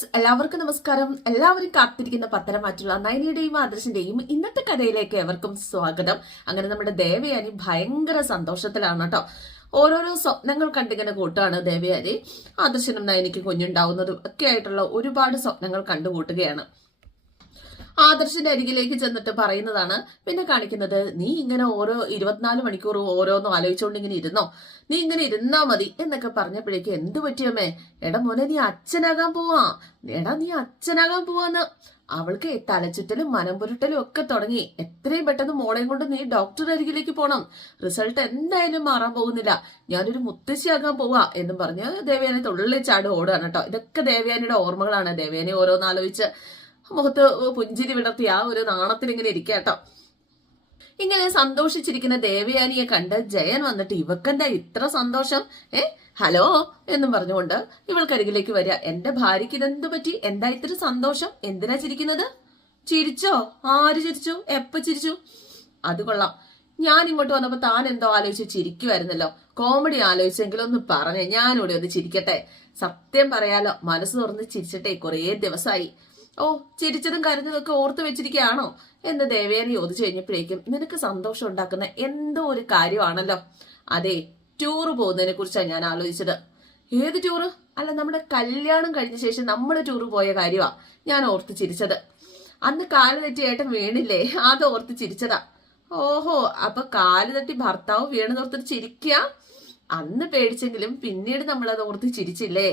Friends എല്ലാവർക്കും നമസ്കാരം. എല്ലാവരും കാത്തിരിക്കുന്ന പത്തരമാറ്റുള്ള നയനയുടെയും ആദർശിന്റെയും ഇന്നത്തെ കഥയിലേക്ക് എവർക്കും സ്വാഗതം. അങ്ങനെ നമ്മുടെ ദേവയാനി ഭയങ്കര സന്തോഷത്തിലാണ് കേട്ടോ. ഓരോരോ സ്വപ്നങ്ങൾ കണ്ടിങ്ങനെ കൂട്ടാണ് ദേവയാനി. ആദർശനും നയനിക്ക് കുഞ്ഞുണ്ടാവുന്നതും ഒക്കെ ആയിട്ടുള്ള ഒരുപാട് സ്വപ്നങ്ങൾ കണ്ടുകൂട്ടുകയാണ്. ആദർശിന്റെ അരികിലേക്ക് ചെന്നിട്ട് പറയുന്നതാണ്. പിന്നെ കാണിക്കുന്നത് നീ ഇങ്ങനെ ഓരോ ഇരുപത്തിനാല് മണിക്കൂർ ഓരോന്നും ആലോചിച്ചുകൊണ്ട് ഇങ്ങനെ ഇരുന്നോ? നീ ഇങ്ങനെ ഇരുന്നാ മതി എന്നൊക്കെ പറഞ്ഞപ്പോഴേക്ക് എന്ത് പറ്റിയമ്മേ എടാ മോനെ നീ അച്ഛനാകാൻ പോവാ. എടാ നീ അച്ഛനാകാൻ പോവാന്ന്. അവൾക്ക് തലച്ചുറ്റലും മനംപുരുട്ടലും ഒക്കെ തുടങ്ങി. എത്രയും പെട്ടെന്ന് മോളെയും കൊണ്ട് നീ ഡോക്ടറുടെ അരികിലേക്ക് പോണം. റിസൾട്ട് എന്തായാലും മാറാൻ പോകുന്നില്ല. ഞാനൊരു മുത്തശ്ശിയാകാൻ പോവാ എന്നും പറഞ്ഞ് ദേവയാനി തുള്ളിച്ചാട് ഓടുകയാണ് കേട്ടോ. ഇതൊക്കെ ദേവയാനിയുടെ ഓർമ്മകളാണ്. ദേവയാനി ഓരോന്നാലോചിച്ച് മുഖത്ത് പുഞ്ചിരി വിടർത്തി ആ ഒരു നാണത്തിൽ ഇങ്ങനെ ഇരിക്കാട്ടോ ഇങ്ങനെ സന്തോഷിച്ചിരിക്കുന്ന ദേവയാനിയെ കണ്ട് ജയൻ വന്നിട്ട് ഇവക്കെന്താ ഇത്ര സന്തോഷം? ഏ ഹലോ എന്നും പറഞ്ഞുകൊണ്ട് ഇവൾക്കരികിലേക്ക് വരിക. എന്റെ ഭാര്യയ്ക്ക് ഇതെന്തു പറ്റി? എന്താ ഇത്ര സന്തോഷം? എന്തിനാ ചിരിക്കുന്നത്? ചിരിച്ചോ? ആര് ചിരിച്ചു? എപ്പ ചിരിച്ചു? അത് കൊള്ളാം. ഞാൻ ഇങ്ങോട്ട് വന്നപ്പോ താൻ എന്തോ ആലോചിച്ച് ചിരിക്കുമായിരുന്നല്ലോ കോമഡി ആലോചിച്ചെങ്കിലും ഒന്ന് പറഞ്ഞേ. ഞാനിവിടെ ഒന്ന് ചിരിക്കട്ടെ. സത്യം പറയാലോ മനസ്സ് തുറന്ന് ചിരിച്ചിട്ടേ കുറേ ദിവസമായി ഓ ചിരിച്ചതും കരഞ്ഞതും ഒക്കെ ഓർത്തു വെച്ചിരിക്കുകയാണോ? എന്ന് ദേവേനെ ചോദിച്ചു കഴിഞ്ഞപ്പോഴേക്കും നിനക്ക് സന്തോഷം ഉണ്ടാക്കുന്ന എന്തോ ഒരു കാര്യമാണല്ലോ. അതെ ടൂർ പോകുന്നതിനെ കുറിച്ചാണ് ഞാൻ ആലോചിച്ചത്. ഏത് ടൂറ് അല്ല നമ്മുടെ കല്യാണം കഴിഞ്ഞ ശേഷം നമ്മൾ ടൂർ പോയ കാര്യമാ ഞാൻ ഓർത്ത് ചിരിച്ചത്. അന്ന് കാൽ തെറ്റി ഏട്ടൻ വീണില്ലേ അത് ഓർത്ത് ചിരിച്ചതാ. ഓഹോ അപ്പൊ കാൽ തട്ടി ഭർത്താവ് വീണെന്നോർത്തിട്ട് ചിരിക്കുക അന്ന് പേടിച്ചെങ്കിലും പിന്നീട് നമ്മൾ അത് ഓർത്ത് ചിരിച്ചില്ലേ?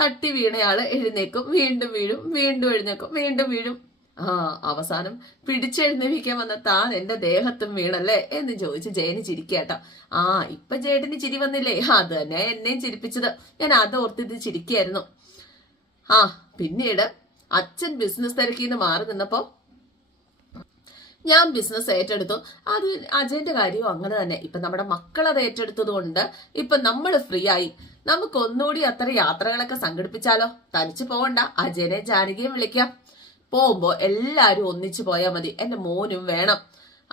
തട്ടി വീണയാൾ എഴുന്നേക്കും വീണ്ടും വീഴും വീണ്ടും എഴുന്നേക്കും വീണ്ടും വീഴും. ആ അവസാനം പിടിച്ചെഴുന്നേൽപ്പിക്കാൻ വന്ന താൻ എന്റെ ദേഹത്തും വീണല്ലേ എന്ന് ചോദിച്ച് ജയന് ചിരിക്കാട്ടോ. ആ ഇപ്പൊ ജേട്ടന് ചിരി വന്നില്ലേ? അത് തന്നെ എന്നെയും ചിരിപ്പിച്ചത്. ഞാൻ അത് ഓർത്തിത് ചിരിക്കായിരുന്നു. ആ പിന്നീട് അച്ഛൻ ബിസിനസ് തിരക്കിന്ന് മാറി നിന്നപ്പോ ഞാൻ ബിസിനസ് ഏറ്റെടുത്തു. അത് അജയന്റെ കാര്യവും അങ്ങനെ തന്നെ. ഇപ്പൊ നമ്മുടെ മക്കൾ അത് ഏറ്റെടുത്തത് കൊണ്ട് ഇപ്പൊ നമ്മൾ ഫ്രീ ആയി. നമുക്ക് ഒന്നുകൂടി അത്ര യാത്രകളൊക്കെ സംഘടിപ്പിച്ചാലോ? തനിച്ച് പോകണ്ട അജയനെ ജാനകിയും വിളിക്കാം. പോകുമ്പോ എല്ലാരും ഒന്നിച്ചു പോയാൽ മതി. എന്റെ മോനും വേണം.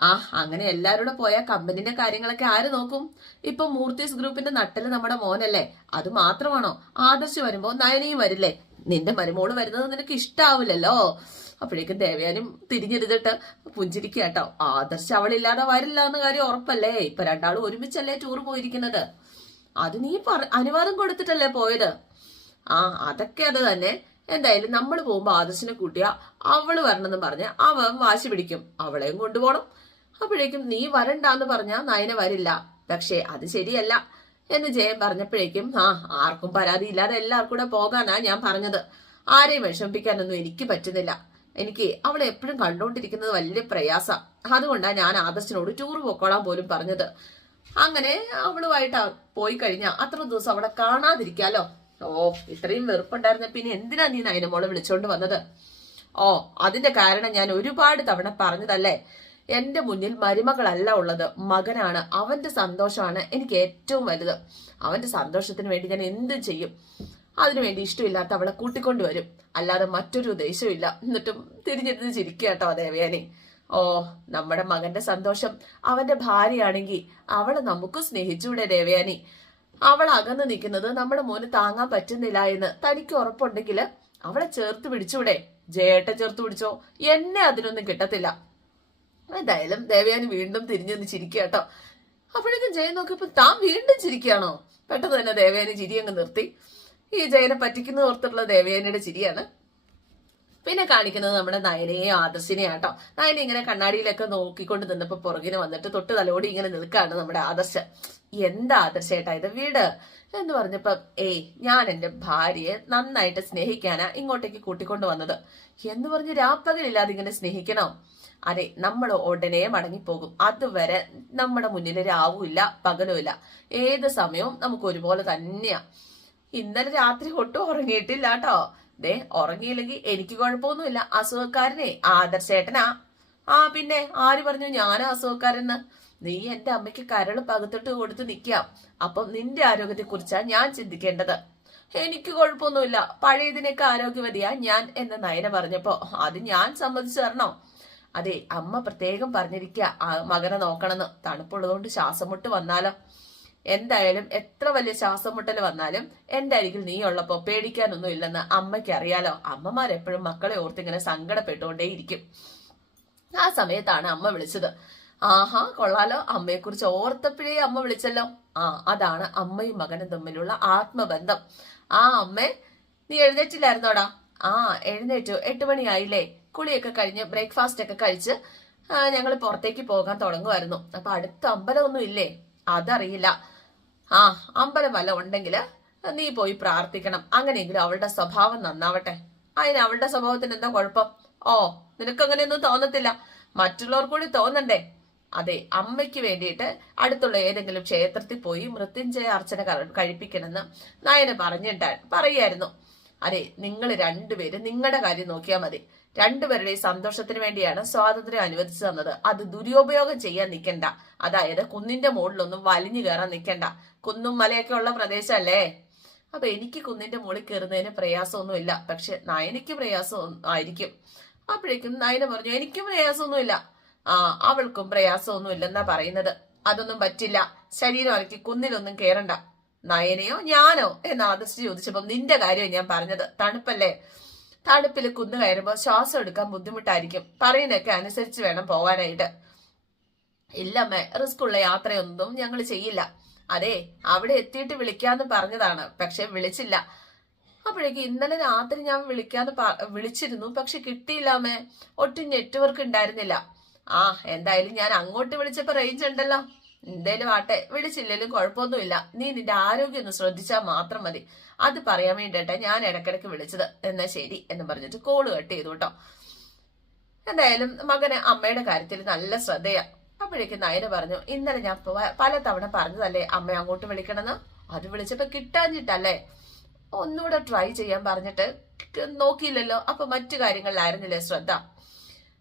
ആ അങ്ങനെ എല്ലാവരും പോയാൽ കമ്പനിന്റെ കാര്യങ്ങളൊക്കെ ആര് നോക്കും? ഇപ്പൊ മൂർത്തീസ് ഗ്രൂപ്പിന്റെ നട്ടൽ നമ്മുടെ മോനല്ലേ? അത് മാത്രമാണോ? ആദർശ് വരുമ്പോ നയനയും വരില്ലേ? നിന്റെ മരുമോൾ വരുന്നത് നിനക്ക് ഇഷ്ടാവില്ലല്ലോ. അപ്പോഴേക്കും ദേവയാനും തിരിഞ്ഞിരുന്നിട്ട് പുഞ്ചിരിക്കുക കേട്ടോ ആദർശ് അവളില്ലാതെ വരില്ല എന്ന കാര്യം ഉറപ്പല്ലേ? ഇപ്പൊ രണ്ടാളും ഒരുമിച്ചല്ലേ ടൂർ പോയിരിക്കുന്നത്? അത് നീ പറ അനുവാദം കൊടുത്തിട്ടല്ലേ പോയത്? ആ അതൊക്കെ അത് തന്നെ. എന്തായാലും നമ്മൾ പോകുമ്പോ ആദർശിനെ കൂട്ടിയ അവൾ വരണമെന്ന് പറഞ്ഞ അവൻ വാശി പിടിക്കും. അവളെയും കൊണ്ടുപോകണം അപ്പോഴേക്കും നീ വരണ്ടാന്ന് പറഞ്ഞാ നയന വരില്ല. പക്ഷേ അത് ശരിയല്ല എന്ന് ജയൻ പറഞ്ഞപ്പോഴേക്കും ആ ആർക്കും പരാതി ഇല്ലാതെ എല്ലാവർക്കും കൂടെ പോകാനാ ഞാൻ പറഞ്ഞത്. ആരെയും വിഷമിപ്പിക്കാനൊന്നും എനിക്ക് പറ്റുന്നില്ല. എനിക്ക് അവളെ എപ്പോഴും കണ്ടുകൊണ്ടിരിക്കുന്നത് വലിയ പ്രയാസ. അതുകൊണ്ടാണ് ഞാൻ ആദർശിനോട് ടൂർ പോക്കോളാൻ പോലും പറഞ്ഞത്. അങ്ങനെ അവളുമായിട്ട് പോയി കഴിഞ്ഞ അത്ര ദിവസം അവളെ കാണാതിരിക്കാലോ? ഓ ഇത്രയും വെറുപ്പുണ്ടായിരുന്ന പിന്നെ എന്തിനാ നീ നയനമോളെ വിളിച്ചോണ്ട് വന്നത്? ഓ അതിന്റെ കാരണം ഞാൻ ഒരുപാട് തവണ പറഞ്ഞതല്ലേ? എന്റെ മുന്നിൽ മരുമകളല്ല ഉള്ളത്. മകനാണ്. അവന്റെ സന്തോഷമാണ് എനിക്ക് ഏറ്റവും വലുത്. അവന്റെ സന്തോഷത്തിന് വേണ്ടി ഞാൻ എന്തും ചെയ്യും. അതിനുവേണ്ടി ഇഷ്ടമില്ലാത്ത അവളെ കൂട്ടിക്കൊണ്ടുവരും അല്ലാതെ മറ്റൊരു ഉദ്ദേശമില്ല എന്നിട്ടും തിരിഞ്ഞിരുന്ന് ചിരിക്കുക കേട്ടോ ദേവയാനി. ഓ നമ്മുടെ മകന്റെ സന്തോഷം അവന്റെ ഭാര്യയാണെങ്കിൽ അവളെ നമുക്ക് സ്നേഹിച്ചൂടെ ദേവയാനി. അവൾ അകന്ന് നിൽക്കുന്നത് നമ്മുടെ മോന് താങ്ങാൻ പറ്റുന്നില്ല എന്ന് തനിക്ക് ഉറപ്പുണ്ടെങ്കിൽ അവളെ ചേർത്ത് പിടിച്ചൂടെ. ജയേട്ട ചേർത്ത് പിടിച്ചോ? എന്നെ അതിനൊന്നും കിട്ടത്തില്ല. എന്തായാലും ദേവയാനി വീണ്ടും തിരിഞ്ഞു ചിരിക്കുക കേട്ടോ. അപ്പോഴേക്കും ജയൻ നോക്കിയപ്പോ താൻ വീണ്ടും ചിരിക്കുകയാണോ? പെട്ടെന്ന് തന്നെ ദേവയാനി ചിരി അങ്ങ് നിർത്തി. ഈ ജയനെ പറ്റിക്കുന്ന ഓർത്തിട്ടുള്ള ദേവയാനിയുടെ ചിരിയാണ്. പിന്നെ കാണിക്കുന്നത് നമ്മുടെ നയനയെ ആദർശിനെയും ആട്ടോ. നയന ഇങ്ങനെ കണ്ണാടിയിലൊക്കെ നോക്കിക്കൊണ്ട് നിന്നപ്പോ പുറകിന് വന്നിട്ട് തൊട്ട് തലോടി ഇങ്ങനെ നിൽക്കാണ് നമ്മുടെ ആദർശ. എന്താ ആദർശേട്ടാ ഇത് വീട്? എന്ന് പറഞ്ഞപ്പോ ഏയ് ഞാൻ എന്റെ ഭാര്യയെ നന്നായിട്ട് സ്നേഹിക്കാനാ ഇങ്ങോട്ടേക്ക് കൂട്ടിക്കൊണ്ട് വന്നത്. എന്ന് പറഞ്ഞ് രാപ്പകലില്ലാതെ ഇങ്ങനെ സ്നേഹിക്കണോ. അതെ നമ്മൾ ഉടനെ മടങ്ങിപ്പോകും. അതുവരെ നമ്മുടെ മുന്നിൽ രാവുമില്ല പകലുമില്ല. ഏത് സമയവും നമുക്ക് ഒരുപോലെ തന്നെയാ. ഇന്നലെ രാത്രി ഒട്ടും ഉറങ്ങിയിട്ടില്ല കേട്ടോ ദേ ഉറങ്ങിയില്ലെങ്കിൽ എനിക്ക് കുഴപ്പമൊന്നുമില്ല. അസുഖക്കാരനെ ആദർശേട്ടനാ. ആ പിന്നെ ആര് പറഞ്ഞു ഞാനും അസുഖക്കാരെന്ന് നീ എന്റെ അമ്മയ്ക്ക് കരൾ പകുത്തിട്ട് കൊടുത്ത് നിൽക്കാം അപ്പം നിന്റെ ആരോഗ്യത്തെ കുറിച്ചാ ഞാൻ ചിന്തിക്കേണ്ടത്. എനിക്ക് കുഴപ്പമൊന്നുമില്ല. പഴയതിനൊക്കെ ആരോഗ്യവതിയാ ഞാൻ എന്ന് നയന പറഞ്ഞപ്പോ അത് ഞാൻ സമ്മതിച്ചു തരണോ. അതെ അമ്മ പ്രത്യേകം പറഞ്ഞിരിക്കുക മകനെ നോക്കണമെന്ന്. തണുപ്പുള്ളതുകൊണ്ട് ശ്വാസം മുട്ട് വന്നാലോ. എന്തായാലും എത്ര വലിയ ശ്വാസം മുട്ടൽ വന്നാലും എന്റെ അരികിൽ നീ ഉള്ളപ്പോ പേടിക്കാനൊന്നും ഇല്ലെന്ന് അമ്മയ്ക്ക് അറിയാലോ. അമ്മമാരെപ്പോഴും മക്കളെ ഓർത്തിങ്ങനെ സങ്കടപ്പെട്ടുകൊണ്ടേയിരിക്കും. ആ സമയത്താണ് അമ്മ വിളിച്ചത്. ആഹാ കൊള്ളാലോ. അമ്മയെക്കുറിച്ച് ഓർത്തപ്പോഴേ അമ്മ വിളിച്ചല്ലോ. ആ അതാണ് അമ്മയും മകനും തമ്മിലുള്ള ആത്മബന്ധം. ആ അമ്മേ നീ എഴുന്നേറ്റില്ലായിരുന്നോടാ? ആ എഴുന്നേറ്റു. എട്ട് മണിയായില്ലേ. കുളിയൊക്കെ കഴിഞ്ഞ് ബ്രേക്ക്ഫാസ്റ്റ് ഒക്കെ കഴിച്ച് ഞങ്ങൾ പുറത്തേക്ക് പോകാൻ തുടങ്ങുമായിരുന്നു. അപ്പൊ അടുത്ത അമ്പലമൊന്നും ഇല്ലേ? അതറിയില്ല. ആ അമ്പലം വല്ല ഉണ്ടെങ്കിൽ നീ പോയി പ്രാർത്ഥിക്കണം. അങ്ങനെയെങ്കിലും അവളുടെ സ്വഭാവം നന്നാവട്ടെ. അതിന് അവളുടെ സ്വഭാവത്തിന് എന്താ കുഴപ്പം? ഓ നിനക്കങ്ങനെയൊന്നും തോന്നത്തില്ല. മറ്റുള്ളവർ കൂടി തോന്നണ്ടേ? അതെ അമ്മയ്ക്ക് വേണ്ടിയിട്ട് അടുത്തുള്ള ഏതെങ്കിലും ക്ഷേത്രത്തിൽ പോയി മൃത്യുഞ്ജയ അർച്ചന കഴിപ്പിക്കണമെന്ന് നയന പറഞ്ഞിട്ടാ പറയായിരുന്നു അതെ നിങ്ങൾ രണ്ടുപേരും നിങ്ങളുടെ കാര്യം നോക്കിയാൽ മതി. രണ്ടുപേരുടെയും സന്തോഷത്തിന് വേണ്ടിയാണ് സ്വാതന്ത്ര്യം അനുവദിച്ചു തന്നത്. അത് ദുരുപയോഗം ചെയ്യാൻ നിൽക്കണ്ട അതായത് കുന്നിന്റെ മുകളിലൊന്നും വലിഞ്ഞു കയറാൻ നിൽക്കണ്ട കുന്നും മലയൊക്കെ ഉള്ള പ്രദേശമല്ലേ അപ്പൊ എനിക്ക് കുന്നിന്റെ മുകളിൽ കയറുന്നതിന് പ്രയാസമൊന്നുമില്ല. പക്ഷെ നയനയ്ക്ക് പ്രയാസം ആയിരിക്കും. അപ്പോഴേക്കും നയന പറഞ്ഞു എനിക്കും പ്രയാസമൊന്നുമില്ല. ആ അവൾക്കും പ്രയാസമൊന്നുമില്ലെന്നാ പറയുന്നത്. അതൊന്നും പറ്റില്ല. ശരീരം അനക്കി കുന്നിലൊന്നും കയറണ്ട നയനയോ ഞാനോ? എന്ന് ആദർശ് ചോദിച്ചപ്പോ നിന്റെ കാര്യം ഞാൻ പറഞ്ഞത്. തണുപ്പല്ലേ? തണുപ്പിൽ കുന്നു കയറുമ്പോൾ ശ്വാസം എടുക്കാൻ ബുദ്ധിമുട്ടായിരിക്കും. പറയുന്നൊക്കെ അനുസരിച്ച് വേണം പോവാനായിട്ട്. ഇല്ലമ്മേ റിസ്ക് ഉള്ള യാത്രയൊന്നും ഞങ്ങൾ ചെയ്യില്ല. അതെ അവിടെ എത്തിയിട്ട് വിളിക്കാന്ന് പറഞ്ഞതാണ് പക്ഷെ വിളിച്ചില്ല. അപ്പോഴേക്ക് ഇന്നലെ രാത്രി ഞാൻ വിളിക്കാന്ന് വിളിച്ചിരുന്നു പക്ഷെ കിട്ടിയില്ലാമേ ഒട്ടും നെറ്റ്വർക്ക് ഉണ്ടായിരുന്നില്ല. ആ എന്തായാലും ഞാൻ അങ്ങോട്ട് വിളിച്ചപ്പോ റേഞ്ച് ഉണ്ടല്ലോ. എന്തേലും ആട്ടെ വിളിച്ചില്ലേലും കുഴപ്പമൊന്നുമില്ല. നീ നിന്റെ ആരോഗ്യം ഒന്ന് ശ്രദ്ധിച്ചാൽ മാത്രം മതി. അത് പറയാൻ വേണ്ടിയിട്ടെ ഞാൻ ഇടക്കിടക്ക് വിളിച്ചത്. എന്നാ ശരി എന്ന് പറഞ്ഞിട്ട് കോൾ കട്ട് ചെയ്തു കേട്ടോ. എന്തായാലും മകന് അമ്മയുടെ കാര്യത്തിൽ നല്ല ശ്രദ്ധയാ. അപ്പോഴേക്കും നയന പറഞ്ഞു ഇന്നലെ ഞാൻ പല പലതവണ പറഞ്ഞതല്ലേ അമ്മ അങ്ങോട്ട് വിളിക്കണമെന്ന്? അത് വിളിച്ചപ്പോ കിട്ടാഞ്ഞിട്ടല്ലേ? ഒന്നുകൂടെ ട്രൈ ചെയ്യാൻ പറഞ്ഞിട്ട് നോക്കിയില്ലല്ലോ. അപ്പൊ മറ്റു കാര്യങ്ങളിലായിരുന്നില്ലേ ശ്രദ്ധ?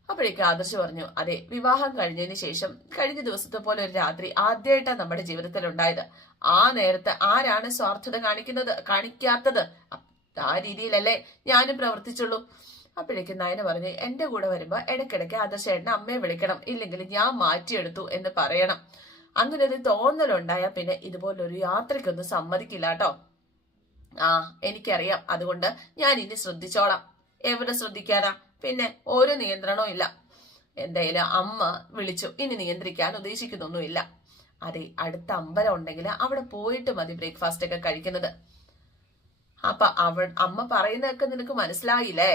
അപ്പോഴേക്ക് ആദർശ് പറഞ്ഞു അതെ വിവാഹം കഴിഞ്ഞതിന് ശേഷം കഴിഞ്ഞ ദിവസത്തെ പോലെ ഒരു രാത്രി ആദ്യമായിട്ടാണ് നമ്മുടെ ജീവിതത്തിൽ ഉണ്ടായത് ആ നേരത്തെ ആരാണ് സ്വാർത്ഥത കാണിക്കുന്നത് കാണിക്കാത്തത്? ആ രീതിയിലല്ലേ ഞാനും പ്രവർത്തിച്ചുള്ളൂ. അപ്പോഴേക്കും നയന പറഞ്ഞു എന്റെ കൂടെ വരുമ്പോ ഇടയ്ക്കിടയ്ക്ക് ആദർശേട്ടനെ അമ്മയെ വിളിക്കണം ഇല്ലെങ്കിൽ ഞാൻ മാറ്റിയെടുത്തു എന്ന് പറയണം. അങ്ങനെ ഒരു തോന്നലുണ്ടായാൽ പിന്നെ ഇതുപോലൊരു യാത്രയ്ക്കൊന്നും സമ്മതിക്കില്ല കേട്ടോ ആ എനിക്കറിയാം. അതുകൊണ്ട് ഞാൻ ഇനി ശ്രദ്ധിച്ചോളാം. എവിടെ ശ്രദ്ധിക്കാനാ? പിന്നെ ഒരു നിയന്ത്രണവും ഇല്ല. എന്തായാലും അമ്മ വിളിച്ചു ഇനി നിയന്ത്രിക്കാൻ ഉദ്ദേശിക്കുന്നൊന്നുമില്ല. അതെ അടുത്ത അമ്പലം ഉണ്ടെങ്കിൽ അവിടെ പോയിട്ട് മതി ബ്രേക്ക്ഫാസ്റ്റ് ഒക്കെ കഴിക്കുന്നത്. അപ്പൊ അവ അമ്മ പറയുന്നതൊക്കെ നിനക്ക് മനസ്സിലായില്ലേ?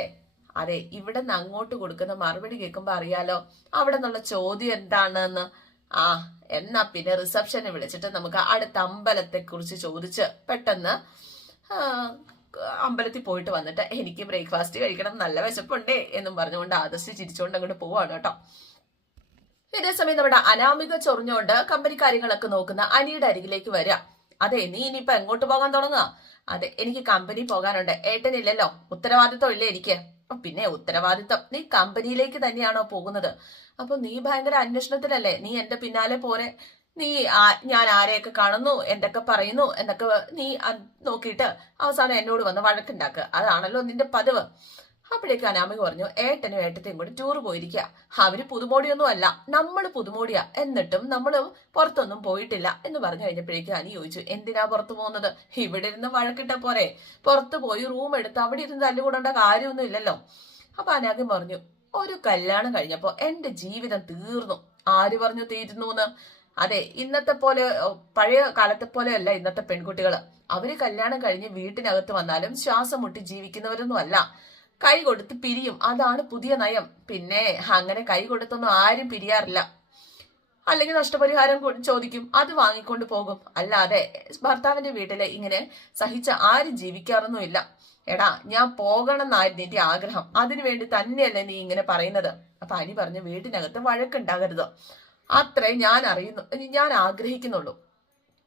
അതെ ഇവിടെ നിന്ന് അങ്ങോട്ട് കൊടുക്കുന്ന മറുപടി കേൾക്കുമ്പോ അറിയാലോ അവിടെ നിന്നുള്ള ചോദ്യം എന്താണെന്ന്? ആ എന്നാ പിന്നെ റിസപ്ഷനെ വിളിച്ചിട്ട് നമുക്ക് അടുത്ത അമ്പലത്തെ കുറിച്ച് ചോദിച്ച് പെട്ടെന്ന് അമ്പലത്തിൽ പോയിട്ട് വന്നിട്ട് എനിക്ക് ബ്രേക്ക്ഫാസ്റ്റ് കഴിക്കണം നല്ല വിശപ്പുണ്ടേ എന്നും പറഞ്ഞുകൊണ്ട് ആദർശി ചിരിച്ചുകൊണ്ട് അങ്ങോട്ട് പോവാണ് കേട്ടോ. ഇതേസമയം നമ്മുടെ അനാമിക ചൊറിഞ്ഞുകൊണ്ട് കമ്പനി കാര്യങ്ങളൊക്കെ നോക്കുന്ന അനിയുടെ അരികിലേക്ക് വരിക. അതെ നീ ഇനിയിപ്പോ എങ്ങോട്ട് പോകാൻ തുടങ്ങുക? അതെ എനിക്ക് കമ്പനി പോകാനുണ്ട്. ഏട്ടനില്ലല്ലോ ഉത്തരവാദിത്വം ഇല്ലേ എനിക്ക്? "ഓ, പിന്നെ ഉത്തരവാദിത്തം നീ കമ്പനിയിലേക്ക് തന്നെയാണോ പോകുന്നത്? അപ്പൊ നീ ഭയങ്കര അന്വേഷണത്തിലല്ലേ? നീ എന്റെ പിന്നാലെ പോരെ. നീ ഞാൻ ആരെയൊക്കെ കാണുന്നു എന്തൊക്കെ പറയുന്നു എന്നൊക്കെ നീ നോക്കിയിട്ട് അവസാനം എന്നോട് വന്ന് വഴക്കുണ്ടാക്കുക അതാണല്ലോ നിന്റെ പതിവ്. അപ്പോഴേക്ക് അനാമിക പറഞ്ഞു ഏട്ടനും ഏട്ടത്തെയും കൂടി ടൂർ പോയിരിക്കുക അവർ പുതുമോടിയൊന്നും അല്ല. നമ്മൾ പുതുമോടിയാ. എന്നിട്ടും നമ്മൾ പുറത്തൊന്നും പോയിട്ടില്ല. എന്ന് പറഞ്ഞു കഴിഞ്ഞപ്പോഴേക്കും അനി ചോദിച്ചു എന്തിനാ പുറത്തു പോകുന്നത്? ഇവിടെ ഇരുന്ന് വഴക്കിട്ട പോരെ. പുറത്തു പോയി റൂം എടുത്ത് അവിടെ ഇരുന്ന് തല്ലുകൂടേണ്ട കാര്യമൊന്നും ഇല്ലല്ലോ. അപ്പൊ അനാഗം പറഞ്ഞു ഒരു കല്യാണം കഴിഞ്ഞപ്പോ എന്റെ ജീവിതം തീർന്നു. ആര് പറഞ്ഞു തീരുന്നു എന്ന് അതെ ഇന്നത്തെ പോലെ പഴയ കാലത്തെ പോലെയല്ല ഇന്നത്തെ പെൺകുട്ടികൾ അവർ കല്യാണം കഴിഞ്ഞ് വീട്ടിനകത്ത് വന്നാലും ശ്വാസം മുട്ടി ജീവിക്കുന്നവരൊന്നും അല്ല. കൈ കൊടുത്ത് പിരിയും. അതാണ് പുതിയ നയം. പിന്നെ അങ്ങനെ കൈ കൊടുത്തൊന്നും ആരും പിരിയാറില്ല. അല്ലെങ്കിൽ നഷ്ടപരിഹാരം ചോദിക്കും. അത് വാങ്ങിക്കൊണ്ട് പോകും. അല്ലാതെ ഭർത്താവിന്റെ വീട്ടിലെ ഇങ്ങനെ സഹിച്ച ആരും ജീവിക്കാറൊന്നുമില്ല എടാ ഞാൻ പോകണം എന്നായിരുന്നു എന്റെ ആഗ്രഹം. അതിനു വേണ്ടി തന്നെയല്ലേ നീ ഇങ്ങനെ പറയുന്നത്. അപ്പൊ അനി പറഞ്ഞു വീട്ടിനകത്ത് വഴക്കുണ്ടാകരുത്. അത്രേ ഞാൻ അറിയുന്നു. ഞാൻ ആഗ്രഹിക്കുന്നുള്ളൂ.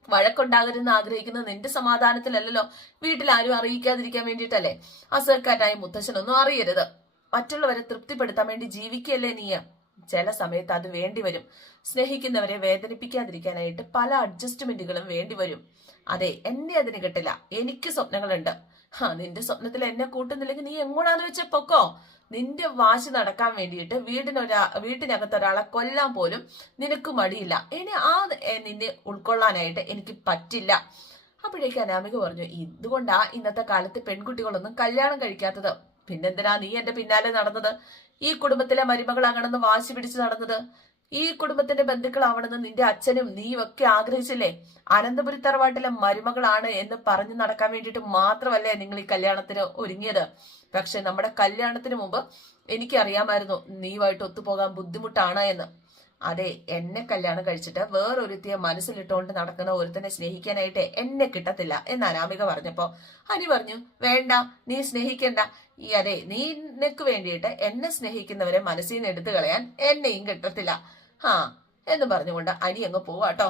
വഴക്കുണ്ടാകരുതെന്ന് ആഗ്രഹിക്കുന്നത് നിന്റെ സമാധാനത്തിലല്ലല്ലോ? വീട്ടിൽ ആരും അറിയിക്കാതിരിക്കാൻ വേണ്ടിയിട്ടല്ലേ? അസർക്കാറ്റായ മുത്തശ്ശനൊന്നും അറിയരുത്. മറ്റുള്ളവരെ തൃപ്തിപ്പെടുത്താൻ വേണ്ടി ജീവിക്കല്ലേ നീ? ചില സമയത്ത് അത് വേണ്ടിവരും. സ്നേഹിക്കുന്നവരെ വേദനിപ്പിക്കാതിരിക്കാനായിട്ട് പല അഡ്ജസ്റ്റ്മെന്റുകളും വേണ്ടിവരും. അതെ എന്നെ അതിന് കിട്ടില്ല. എനിക്ക് സ്വപ്നങ്ങളുണ്ട്. ആ നിന്റെ സ്വപ്നത്തിൽ എന്നെ കൂട്ടുന്നില്ലെങ്കിൽ നീ എങ്ങോട്ടാന്ന് വെച്ച പൊക്കോ? നിന്റെ വാശി നടക്കാൻ വേണ്ടിയിട്ട് വീടിനൊരാ വീട്ടിനകത്ത് ഒരാളെ കൊല്ലാൻ പോലും നിനക്ക് മടിയില്ല. ഇനി ആ നിന്നെ ഉൾക്കൊള്ളാനായിട്ട് എനിക്ക് പറ്റില്ല. അപ്പോഴേക്ക് അനാമിക പറഞ്ഞു ഇതുകൊണ്ടാ ഇന്നത്തെ കാലത്ത് പെൺകുട്ടികളൊന്നും കല്യാണം കഴിക്കാത്തത്? പിന്നെന്തിനാ നീ എന്റെ പിന്നാലെ നടന്നത്? ഈ കുടുംബത്തിലെ മരുമകൾ മരുമകളാകണമെന്ന് വാശി പിടിച്ച് നടന്നത്? ഈ കുടുംബത്തിന്റെ ബന്ധുക്കളാവണമെന്ന് നിന്റെ അച്ഛനും നീയും ഒക്കെ ആഗ്രഹിച്ചില്ലേ? അനന്തപുരി തറവാട്ടിലെ മരുമകളാണ് എന്ന് പറഞ്ഞു നടക്കാൻ വേണ്ടിയിട്ട് മാത്രമല്ലേ നിങ്ങൾ ഈ കല്യാണത്തിന് ഒരുങ്ങിയത്. പക്ഷെ നമ്മുടെ കല്യാണത്തിന് മുമ്പ് എനിക്കറിയാമായിരുന്നു നീവായിട്ട് ഒത്തുപോകാൻ ബുദ്ധിമുട്ടാണ് എന്ന്. അതെ എന്നെ കല്യാണം കഴിച്ചിട്ട് വേറൊരുത്തിയെ മനസ്സിലിട്ടുകൊണ്ട് നടക്കുന്ന ഒരുത്തനെ സ്നേഹിക്കാനായിട്ട് എന്നെ കിട്ടത്തില്ല എന്ന് അനാമിക പറഞ്ഞപ്പോ ഹനി പറഞ്ഞു വേണ്ട നീ സ്നേഹിക്കണ്ട. ഈ അതെ നീ നിനക്ക് വേണ്ടിയിട്ട് എന്നെ സ്നേഹിക്കുന്നവരെ മനസ്സിൽ നിന്ന് എടുത്തു കളയാൻ എന്നെയും കിട്ടത്തില്ല. ഹാ എന്ന് പറഞ്ഞുകൊണ്ട് അനി അങ്ങ് പോവാട്ടോ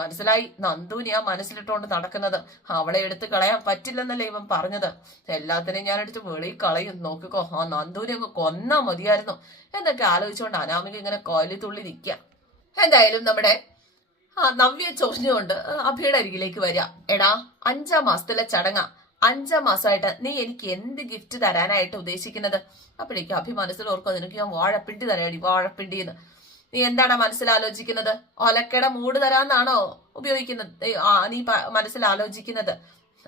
മനസ്സിലായി? നന്ദുവിനെ ആ മനസ്സിലിട്ടുകൊണ്ട് നടക്കുന്നത്. അവളെ എടുത്ത് കളയാൻ പറ്റില്ലെന്നല്ലേ ഇവൻ പറഞ്ഞത്. എല്ലാത്തിനെയും ഞാൻ എടുത്ത് വെളിയിൽ കളയും. നോക്കിക്കോ ആ നന്ദുവിനെ അങ്ങ് കൊന്നാ മതിയായിരുന്നു. എന്നൊക്കെ ആലോചിച്ചുകൊണ്ട് അനാമിക ഇങ്ങനെ കോലി തുള്ളി നിൽക്കുക എന്തായാലും നമ്മുടെ ആ നവ്യ ചൊറിഞ്ഞുകൊണ്ട് അഭിയുടെ അരികിലേക്ക് വരിക എടാ അഞ്ചാം മാസത്തിലെ ചടങ്ങ. അഞ്ചാം മാസമായിട്ട് നീ എനിക്ക് എന്ത് ഗിഫ്റ്റ് തരാനായിട്ട് ഉദ്ദേശിക്കുന്നത്? അപ്പോഴേക്കും അഭി മനസ്സിൽ ഓർക്കും നിനക്ക് ഞാൻ വാഴപ്പിണ്ടി തരാടി വാഴപ്പിണ്ടി എന്ന് നീ എന്താണ് മനസ്സിലാലോചിക്കുന്നത്? ഒലക്കയുടെ മൂട് തരാന്നാണോ ഉപയോഗിക്കുന്നത്? നീ മനസ്സിലാലോചിക്കുന്നത്.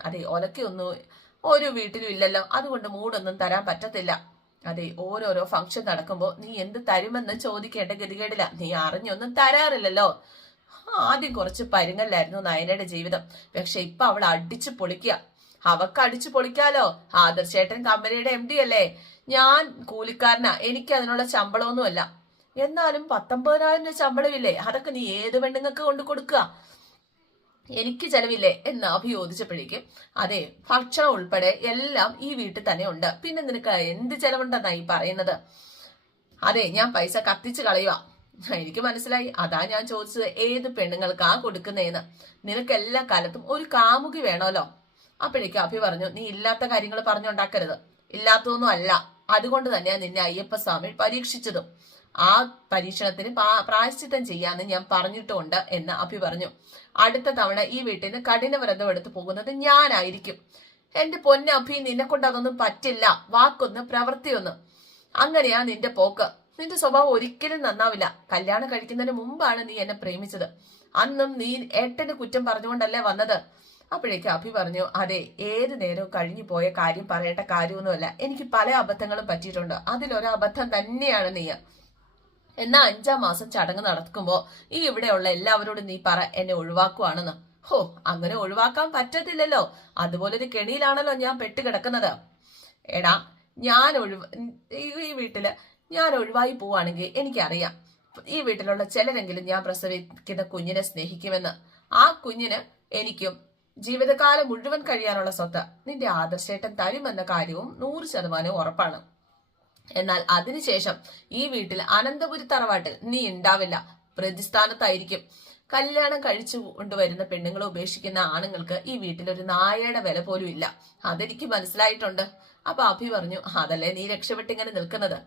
അതെ ഒലക്കയൊന്നും ഓരോ വീട്ടിലും ഇല്ലല്ലോ. അതുകൊണ്ട് മൂടൊന്നും തരാൻ പറ്റത്തില്ല. അതെ ഓരോരോ ഫംഗ്ഷൻ നടക്കുമ്പോ നീ എന്ത് തരുമെന്ന് ചോദിക്കേണ്ട ഗതികേടില്ല. നീ അറിഞ്ഞൊന്നും തരാറില്ലല്ലോ. ആദ്യം കുറച്ച് പരുങ്ങല്ലായിരുന്നു നയനയുടെ ജീവിതം. പക്ഷെ ഇപ്പൊ അവൾ അടിച്ചു പൊളിക്കുക. അവക്ക് അടിച്ചു പൊളിക്കാലോ? ആദർശേട്ടൻ കമ്പനിയുടെ എം ഡി അല്ലേ? ഞാൻ കൂലിക്കാരനാ. എനിക്ക് അതിനുള്ള ശമ്പളമൊന്നുമല്ല. എന്നാലും പത്തൊമ്പതിനായിരം രൂപ ശമ്പളമില്ലേ? അതൊക്കെ നീ ഏത് പെണ്ണുങ്ങൾക്ക് കൊണ്ട് കൊടുക്കുക? എനിക്ക് ചെലവില്ലേ? എന്ന് അഭിയോദിച്ചപ്പോഴേക്കും അതെ ഭക്ഷണം ഉൾപ്പെടെ എല്ലാം ഈ വീട്ടിൽ തന്നെ ഉണ്ട്. പിന്നെ നിനക്ക് എന്ത് ചെലവുണ്ടെന്നാ ഈ പറയുന്നത്? അതെ ഞാൻ പൈസ കത്തിച്ച് കളയുക എനിക്ക് മനസ്സിലായി. അതാ ഞാൻ ചോദിച്ചത് ഏത് പെണ്ണുങ്ങൾക്കാ കൊടുക്കുന്നതെന്ന് നിനക്ക് എല്ലാ കാലത്തും ഒരു കാമുകി വേണമല്ലോ? അപ്പോഴേക്കും അഭി പറഞ്ഞു നീ ഇല്ലാത്ത കാര്യങ്ങൾ പറഞ്ഞുണ്ടാക്കരുത്. ഇല്ലാത്തതൊന്നും അല്ല. അതുകൊണ്ട് തന്നെയാ നിന്നെ അയ്യപ്പ സ്വാമി പരീക്ഷിച്ചതും. ആ പരീക്ഷണത്തിന് പ്രായശ്ചിത്തം ചെയ്യാന്ന് ഞാൻ പറഞ്ഞിട്ടുണ്ട് എന്ന് അഭി പറഞ്ഞു. അടുത്ത തവണ ഈ വീട്ടിന് കഠിന വ്രതം എടുത്തു പോകുന്നത് ഞാനായിരിക്കും. എന്റെ പൊന്ന അഭി നിന്നെ കൊണ്ട് അതൊന്നും പറ്റില്ല. വാക്കൊന്ന് പ്രവൃത്തിയൊന്ന് അങ്ങനെയാ നിന്റെ പോക്ക്. നിന്റെ സ്വഭാവം ഒരിക്കലും നന്നാവില്ല. കല്യാണം കഴിക്കുന്നതിന് മുമ്പാണ് നീ എന്നെ പ്രേമിച്ചത്. അന്നും നീ ഏട്ടന് കുറ്റം പറഞ്ഞുകൊണ്ടല്ലേ വന്നത്? അപ്പോഴേക്ക് അഭി പറഞ്ഞു അതെ ഏത് നേരവും കഴിഞ്ഞു പോയ കാര്യം പറയേണ്ട കാര്യമൊന്നുമല്ല. എനിക്ക് പല അബദ്ധങ്ങളും പറ്റിയിട്ടുണ്ട്. അതിലൊരു അബദ്ധം തന്നെയാണ് നീ എന്നാ അഞ്ചാം മാസം ചടങ്ങ് നടക്കുമ്പോ ഈ ഇവിടെയുള്ള എല്ലാവരോടും നീ പറ എന്നെ ഒഴിവാക്കുവാണെന്ന്. ഹോ അങ്ങനെ ഒഴിവാക്കാൻ പറ്റത്തില്ലല്ലോ. അതുപോലൊരു കെണിയിലാണല്ലോ ഞാൻ പെട്ടുകിടക്കുന്നത് എടാ ഞാൻ ഒഴിവ് ഈ വീട്ടിൽ ഞാൻ ഒഴിവായി പോവാണെങ്കിൽ എനിക്കറിയാം. ഈ വീട്ടിലുള്ള ചിലരെങ്കിലും ഞാൻ പ്രസവിക്കുന്ന കുഞ്ഞിനെ സ്നേഹിക്കുമെന്ന്. ആ കുഞ്ഞിന് എനിക്കും ജീവിതകാലം മുഴുവൻ കഴിയാനുള്ള സ്വത്ത് നിന്റെ ആദർശേട്ടൻ തരുമെന്ന കാര്യവും നൂറ് ശതമാനവും ഉറപ്പാണ്. എന്നാൽ അതിനുശേഷം ഈ വീട്ടിൽ അനന്തപുരി തറവാട്ടിൽ നീ ഉണ്ടാവില്ല. പ്രതിസ്ഥാനത്തായിരിക്കും. കല്യാണം കഴിച്ചു കൊണ്ടുവരുന്ന പെണ്ണുങ്ങളെ ഉപേക്ഷിക്കുന്ന ആണുങ്ങൾക്ക് ഈ വീട്ടിൽ ഒരു നായയുടെ വില പോലും ഇല്ല. അതെനിക്ക് മനസ്സിലായിട്ടുണ്ട്. അപ്പൊ അഭി പറഞ്ഞു അതല്ലേ നീ രക്ഷപ്പെട്ടിങ്ങനെ നിൽക്കുന്നത്?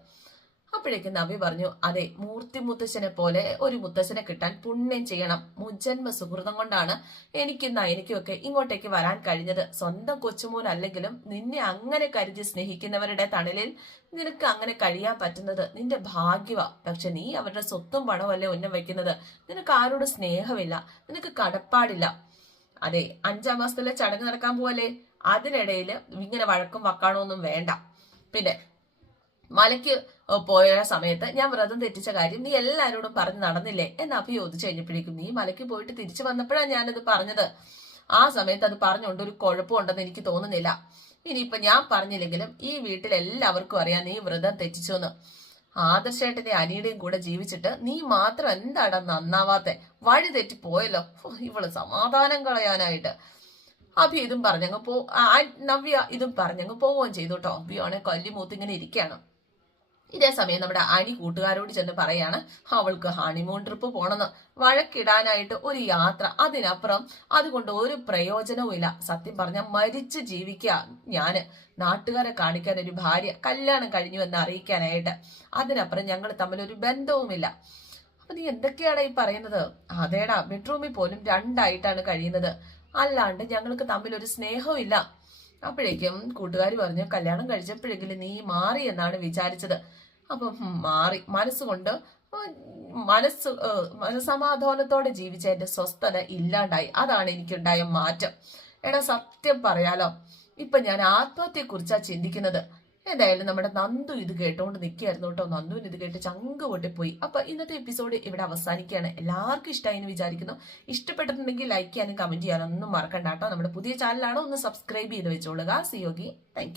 അപ്പോഴേക്കും നവി പറഞ്ഞു അതെ മൂർത്തി മുത്തശ്ശനെ പോലെ ഒരു മുത്തശ്ശനെ കിട്ടാൻ പുണ്യം ചെയ്യണം. മുജന്മ സുഹൃതം കൊണ്ടാണ് എനിക്കും നയനിക്കുമൊക്കെ ഇങ്ങോട്ടേക്ക് വരാൻ കഴിഞ്ഞത്. സ്വന്തം കൊച്ചുമോൻ അല്ലെങ്കിലും നിന്നെ അങ്ങനെ കരുതി സ്നേഹിക്കുന്നവരുടെ തണലിൽ നിനക്ക് അങ്ങനെ കഴിയാൻ പറ്റുന്നത് നിന്റെ ഭാഗ്യവ. പക്ഷെ നീ അവരുടെ സ്വത്തും പണമല്ലേ ഉന്നം വെക്കുന്നത് നിനക്ക് ആരോട് സ്നേഹമില്ല. നിനക്ക് കടപ്പാടില്ല. അതെ അഞ്ചാം മാസത്തിലെ ചടങ്ങ് നടക്കാൻ പോവല്ലേ? അതിനിടയിൽ ഇങ്ങനെ വഴക്കും വക്കാണോ വേണ്ട. പിന്നെ മലയ്ക്ക് പോയ സമയത്ത് ഞാൻ വ്രതം തെറ്റിച്ച കാര്യം നീ എല്ലാരോടും പറഞ്ഞ് നടന്നില്ലേ? എന്ന് അഭി ചോദിച്ചു കഴിഞ്ഞപ്പോഴേക്കും നീ മലയ്ക്ക് പോയിട്ട് തിരിച്ചു വന്നപ്പോഴാണ് ഞാനത് പറഞ്ഞത്. ആ സമയത്ത് അത് പറഞ്ഞുകൊണ്ട് ഒരു കുഴപ്പമുണ്ടെന്ന് എനിക്ക് തോന്നുന്നില്ല. ഇനിയിപ്പൊ ഞാൻ പറഞ്ഞില്ലെങ്കിലും ഈ വീട്ടിൽ എല്ലാവർക്കും അറിയാം നീ വ്രതം തെറ്റിച്ചു എന്ന് ആദർശേട്ടന്റെ അനിയുടെയും കൂടെ ജീവിച്ചിട്ട് നീ മാത്രം എന്താടാ നന്നാവാത്തെ? വഴി തെറ്റി പോയല്ലോ. ഇവൾ സമാധാനം കളയാനായിട്ട്. അഭി ഇതും പറഞ്ഞങ്ങ് പോ നവ്യ ഇതും പറഞ്ഞങ്ങ് പോവുകയും ചെയ്തു കേട്ടോ. അഭിയാണെ കല്ലിമൂത്ത് ഇങ്ങനെ ഇരിക്കുകയാണ്. ഇതേ സമയം നമ്മുടെ അനി കൂട്ടുകാരോട് ചെന്ന് പറയാണ് അവൾക്ക് ഹണിമൂൺ ട്രിപ്പ് പോണെന്ന്. വഴക്കിടാനായിട്ട് ഒരു യാത്ര അതിനപ്പുറം. അതുകൊണ്ട് ഒരു പ്രയോജനവും ഇല്ല. സത്യം പറഞ്ഞാൽ മരിച്ച് ജീവിക്കുക ഞാൻ. നാട്ടുകാരെ കാണിക്കാൻ ഒരു ഭാര്യ കല്യാണം കഴിഞ്ഞു എന്ന് അറിയിക്കാനായിട്ട്. അതിനപ്പുറം ഞങ്ങൾ തമ്മിൽ ഒരു ബന്ധവുമില്ല. അപ്പൊ നീ എന്തൊക്കെയാണ് ഈ പറയുന്നത്? അതേടാ ബെഡ്റൂമിൽ പോലും രണ്ടായിട്ടാണ് കഴിയുന്നത്. അല്ലാണ്ട് ഞങ്ങൾക്ക് തമ്മിൽ ഒരു സ്നേഹവും ഇല്ല അപ്പോഴേക്കും കൂട്ടുകാർ പറഞ്ഞു കല്യാണം കഴിച്ചപ്പോഴെങ്കിലും നീ മാറി എന്നാണ് വിചാരിച്ചത്. അപ്പം മാറി മനസ്സുകൊണ്ട് മനസ്സ് ഏഹ്, മനസ്സമാധാനത്തോടെ ജീവിച്ച എന്റെ സ്വസ്ഥത ഇല്ലാണ്ടായി. അതാണ് എനിക്കുണ്ടായ മാറ്റം. എടാ സത്യം പറയാലോ ഇപ്പൊ ഞാൻ ആത്മഹത്യയെ കുറിച്ചാ ചിന്തിക്കുന്നത്. എന്തായാലും നമ്മുടെ നന്ദു ഇത് കേട്ടോണ്ട് നിൽക്കുകയായിരുന്നു കേട്ടോ. നന്ദുവിന് ഇത് കേട്ട് ചങ്ക് പൊട്ടിപ്പോയി. അപ്പൊ ഇന്നത്തെ എപ്പിസോഡ് ഇവിടെ അവസാനിക്കുകയാണ്. എല്ലാവർക്കും ഇഷ്ടമായി എന്ന് വിചാരിക്കുന്നു. ഇഷ്ടപ്പെട്ടിട്ടുണ്ടെങ്കിൽ ലൈക്ക് ചെയ്യാനും കമന്റ് ചെയ്യാനും ഒന്നും മറക്കണ്ട കേട്ടോ. നമ്മുടെ പുതിയ ചാനലാണോ ഒന്ന് സബ്സ്ക്രൈബ് ചെയ്ത് വെച്ചോളുക. സിയോഗി താങ്ക്